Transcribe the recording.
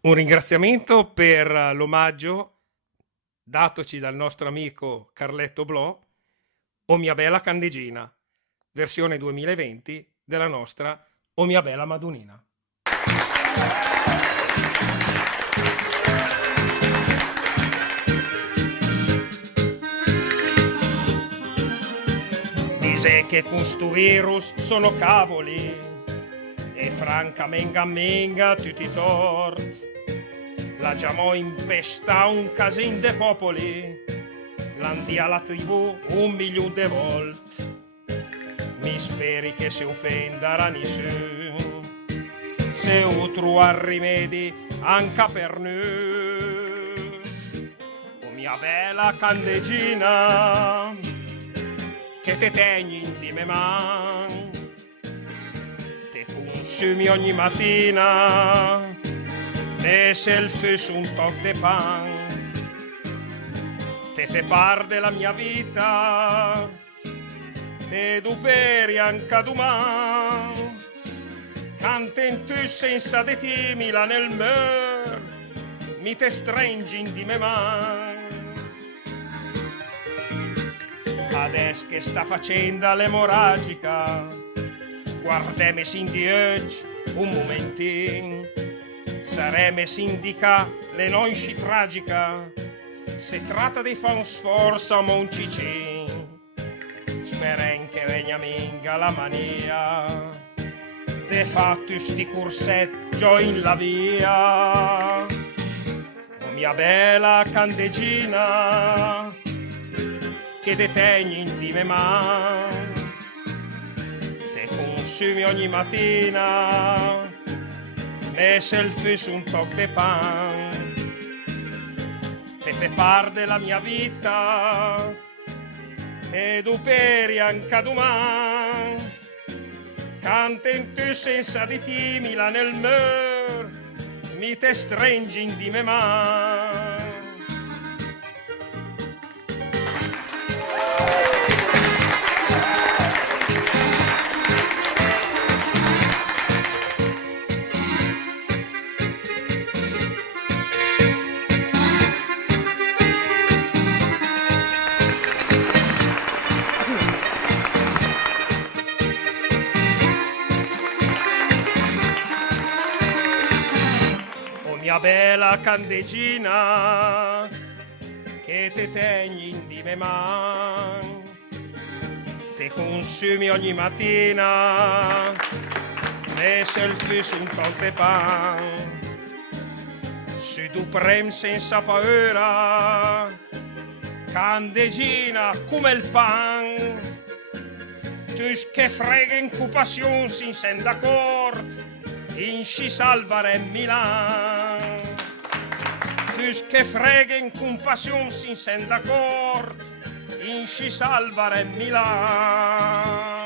Un ringraziamento per l'omaggio datoci dal nostro amico Carletto Blò, O mia bella candigina, versione 2020 della nostra O mia bella Madunina. Dice che con sto virus sono cavoli e franca menga menga tutti tort. La chiamò impesta un casin de popoli, l'andia la tribù 1 milione de volte. Mi speri che si offenderà nessuno, se utru a rimedi anche per noi. O mia bella candeggina, che te tegni di me man, te consumi ogni mattina, e se il fes un toc de pan, te fe par della mia vita, te duperi anche domani, canten tu senza de timila nel mer, mi te stringi di me man. Adesso che sta facendo l'emorragica, guardemi in dieci un momentin, sareme sindica le noisci tragica, se tratta di fa un sforzo a moncicin, speren che vegna minga la mania, de fatto sti curseggio in la via. O mia bella candeggina, che te tegni di me man, te consumi ogni mattina, e se il fes un toc de pan, te fe par della mia vita, e duperi anche domani, canten tu senza di timila nel mer, mi te stringi di me man. Mia bella candeggina, che te tegni di me man, te consumi ogni mattina, e se il fes un toc de pan, se tu prem senza paura, candeggina come il pan, tu che frega in compassion sin sen d'accordo, in sci salvare Milan, tu che frega in compassion sin sen d'accordo, in sci salvare Milan.